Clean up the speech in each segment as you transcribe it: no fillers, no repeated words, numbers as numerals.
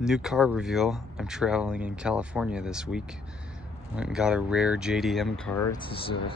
New car reveal. I'm traveling in California this week. Went and got a rare JDM car. It's a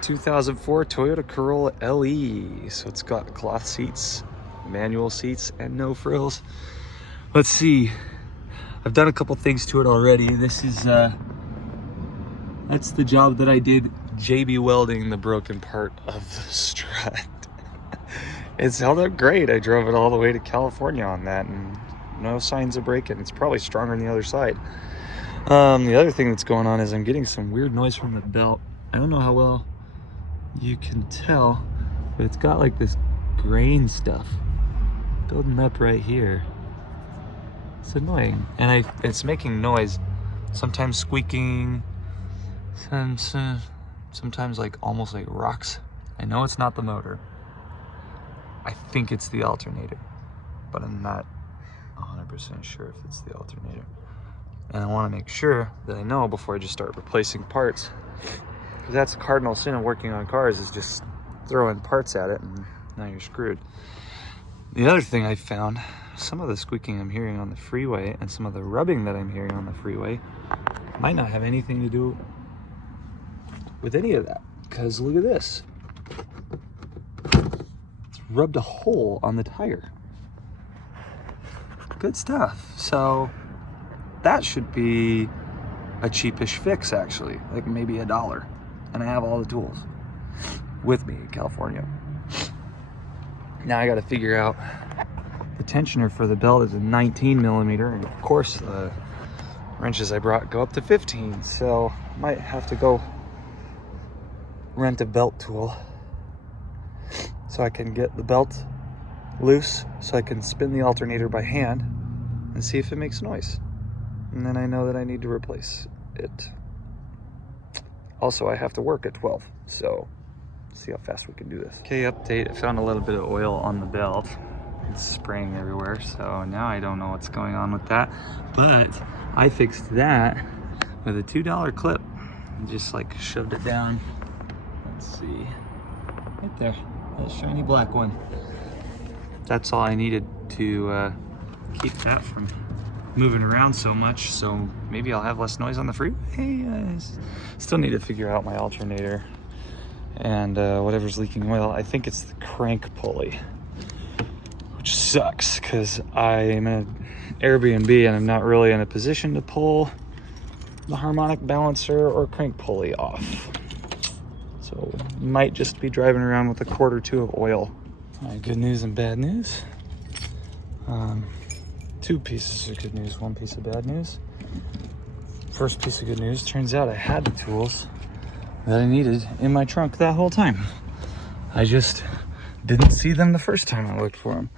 2004 Toyota Corolla LE. So it's got cloth seats, manual seats, and no frills. Let's see. I've done a couple things to it already. This is that's the job that I did JB welding the broken part of the strut. It's held up great. I drove it all the way to California on that, and no signs of breaking. It's probably stronger on the other side. The other thing that's going on is I'm getting some weird noise from the belt. I don't know how well you can tell, but it's got like this grain stuff building up right here. It's annoying, and it's making noise, sometimes squeaking, sometimes like almost like rocks. I know it's not the motor. I think it's the alternator, but I'm not 100% sure if it's the alternator. And I want to make sure that I know before I just start replacing parts, because that's the cardinal sin of working on cars, is just throwing parts at it and now you're screwed. The other thing I found, some of the squeaking I'm hearing on the freeway and some of the rubbing that I'm hearing on the freeway might not have anything to do with any of that, because look at this. It's rubbed a hole on the tire. Good stuff. So that should be a cheapish fix, actually, like maybe $1. And I have all the tools with me in California. Now I got to figure out the tensioner for the belt is a 19mm, and of course the wrenches I brought go up to 15, so might have to go rent a belt tool so I can get the belt loose, so I can spin the alternator by hand and see if it makes noise, and then I know that I need to replace it. Also, I have to work at 12, so see how fast we can do this. Okay, update. I found a little bit of oil on the belt. It's spraying everywhere, so now I don't know what's going on with that, but I fixed that with a $2 clip and just like shoved it down. Let's see, right there, that shiny black one. That's all I needed to keep that from moving around so much, so maybe I'll have less noise on the freeway. Still need to figure out my alternator and whatever's leaking oil. I think it's the crank pulley, which sucks because I'm in an Airbnb and I'm not really in a position to pull the harmonic balancer or crank pulley off. So might just be driving around with a quart or two of oil. All right, good news and bad news. Two pieces of good news, one piece of bad news. First piece of good news, turns out I had the tools that I needed in my trunk that whole time. I just didn't see them the first time I looked for them.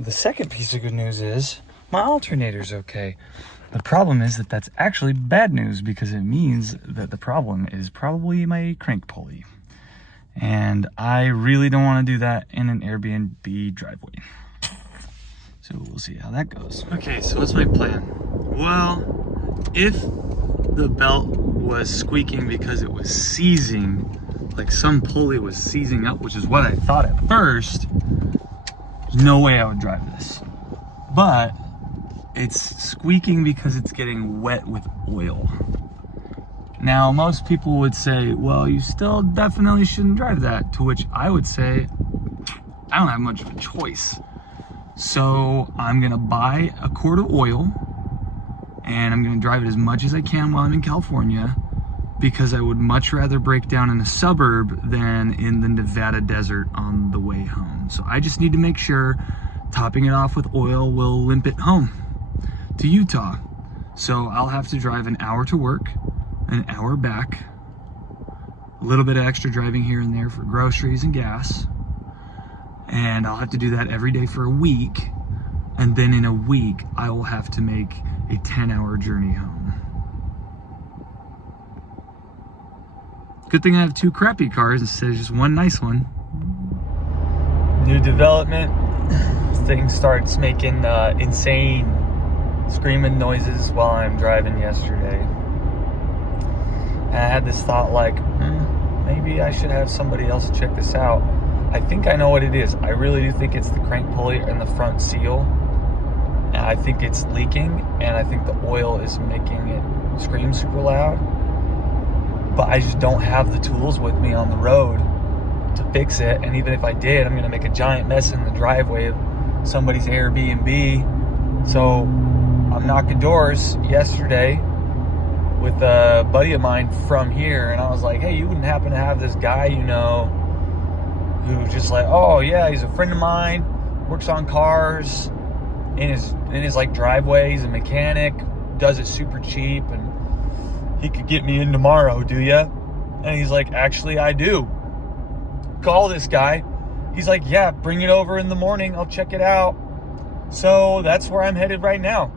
The second piece of good news is my alternator's okay. The problem is that that's actually bad news, because it means that the problem is probably my crank pulley. And I really don't want to do that in an Airbnb driveway. So we'll see how that goes. Okay, so what's my plan? Well, if the belt was squeaking because it was seizing, like some pulley was seizing up, which is what I thought at first, there's no way I would drive this. But it's squeaking because it's getting wet with oil. Now, most people would say, well, you still definitely shouldn't drive that, to which I would say, I don't have much of a choice. So I'm gonna buy a quart of oil and I'm gonna drive it as much as I can while I'm in California, because I would much rather break down in a suburb than in the Nevada desert on the way home. So I just need to make sure topping it off with oil will limp it home to Utah. So I'll have to drive an hour to work, an hour back, a little bit of extra driving here and there for groceries and gas. And I'll have to do that every day for a week. And then in a week, I will have to make a 10-hour journey home. Good thing I have two crappy cars instead of just one nice one. New development. This thing starts making insane screaming noises while I'm driving yesterday. And I had this thought like, maybe I should have somebody else check this out. I think I know what it is. I really do think it's the crank pulley and the front seal. and I think it's leaking, and I think the oil is making it scream super loud. But I just don't have the tools with me on the road to fix it. And even if I did, I'm gonna make a giant mess in the driveway of somebody's Airbnb. So I'm knocking doors yesterday with a buddy of mine from here, and I was like, hey, you wouldn't happen to have this guy you know who just like, oh yeah, he's a friend of mine, works on cars in his like driveway, he's a mechanic, does it super cheap, and he could get me in tomorrow, do ya? And he's like, actually I do. Call this guy. He's like, yeah, bring it over in the morning, I'll check it out. So that's where I'm headed right now.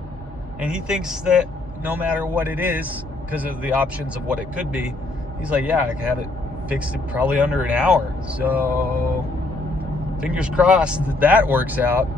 And he thinks that no matter what it is, because of the options of what it could be, he's like, yeah, I can have it fixed in probably under an hour. So fingers crossed that that works out.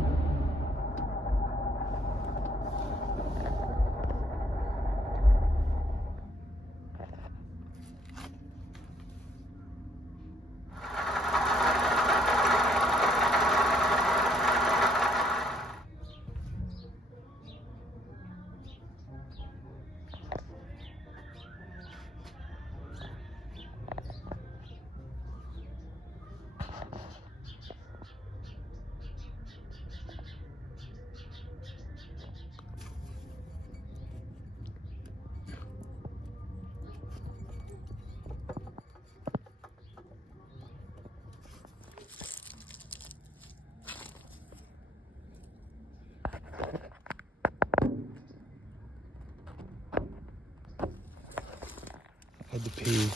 I had to pee,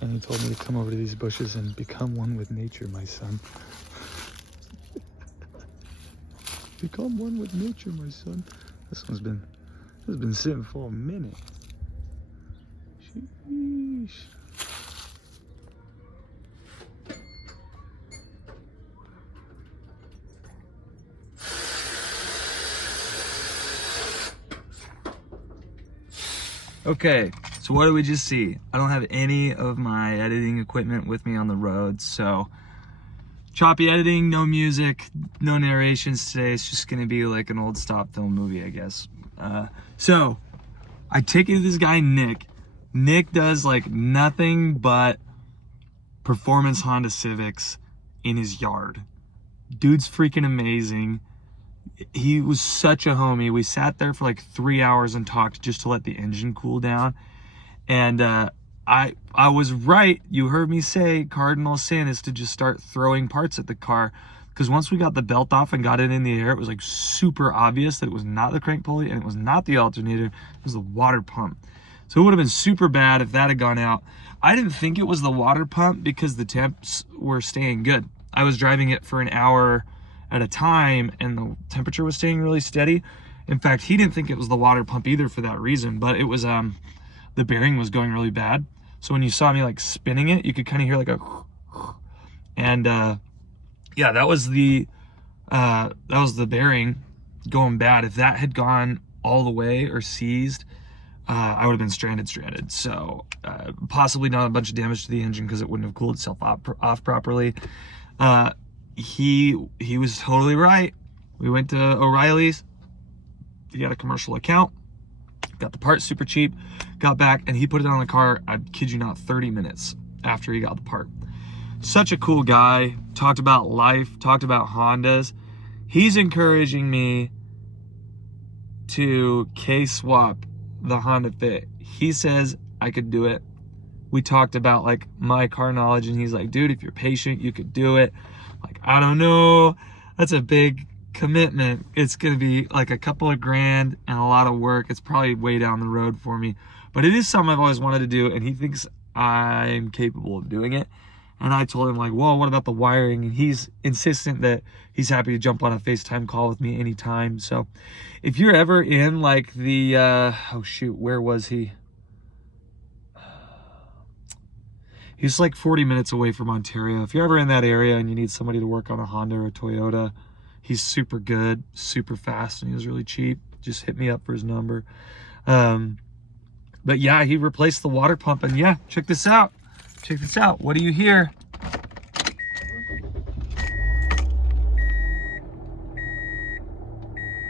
and he told me to come over to these bushes and become one with nature, my son. Become one with nature, my son. This has been sitting for a minute. Sheesh. Okay, so what did we just see? I don't have any of my editing equipment with me on the road, so choppy editing, no music, no narrations today. It's just gonna be like an old stop film movie, I guess. So I take it to this guy, Nick. Nick does like nothing but performance Honda Civics in his yard. Dude's freaking amazing. He was such a homie. We sat there for like 3 hours and talked just to let the engine cool down. And I was right. You heard me say cardinal sin is to just start throwing parts at the car. Because once we got the belt off and got it in the air, it was like super obvious that it was not the crank pulley and it was not the alternator. It was the water pump. So it would have been super bad if that had gone out. I didn't think it was the water pump because the temps were staying good. I was driving it for an hour at a time and the temperature was staying really steady. In fact, he didn't think it was the water pump either for that reason, but it was the bearing was going really bad. So when you saw me like spinning it, you could kind of hear like a and yeah, that was the bearing going bad. If that had gone all the way or seized, I would have been stranded. So possibly not a bunch of damage to the engine because it wouldn't have cooled itself off properly. He was totally right. We went to O'Reilly's. He had a commercial account, got the part super cheap, got back, and he put it on the car, I kid you not, 30 minutes after he got the part. Such a cool guy. Talked about life, talked about Hondas. He's encouraging me to K-swap the Honda Fit. He says I could do it. We talked about like my car knowledge, and he's like, dude, if you're patient, you could do it. Like, I don't know. That's a big commitment. It's going to be like a couple of grand and a lot of work. It's probably way down the road for me, but it is something I've always wanted to do, and he thinks I'm capable of doing it. And I told him like, whoa, what about the wiring? And he's insistent that he's happy to jump on a FaceTime call with me anytime. So if you're ever in like the, oh shoot, where was he? He's like 40 minutes away from Ontario. If you're ever in that area and you need somebody to work on a Honda or a Toyota, he's super good, super fast, and he was really cheap. Just hit me up for his number. But yeah, he replaced the water pump, and yeah, check this out. Check this out. What do you hear?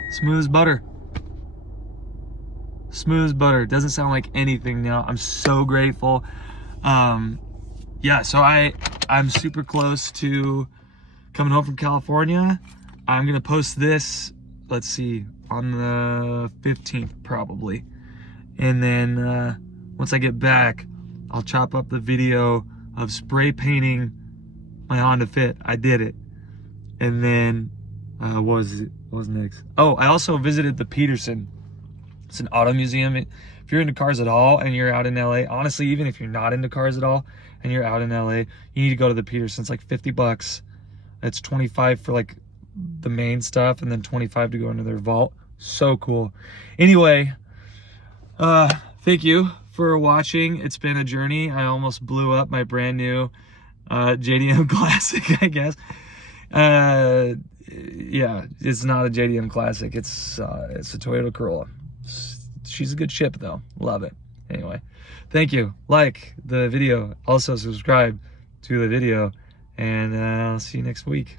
Smooth as butter. Smooth as butter. Doesn't sound like anything now. I'm so grateful. Yeah, so I'm super close to coming home from California. I'm gonna post this, let's see, on the 15th probably. And then once I get back, I'll chop up the video of spray painting my Honda Fit. I did it. And then what was next? Oh, I also visited the Peterson. It's an auto museum. If you're into cars at all and you're out in LA, honestly, even if you're not into cars at all and you're out in LA, you need to go to the Peterson. It's like 50 bucks. It's 25 for like the main stuff and then 25 to go into their vault. So cool. Anyway, thank you for watching. It's been a journey. I almost blew up my brand new JDM Classic, I guess. Yeah, it's not a JDM Classic. It's a Toyota Corolla. She's a good ship though. Love it. Anyway, thank you. Like the video. Also subscribe to the video. And I'll see you next week.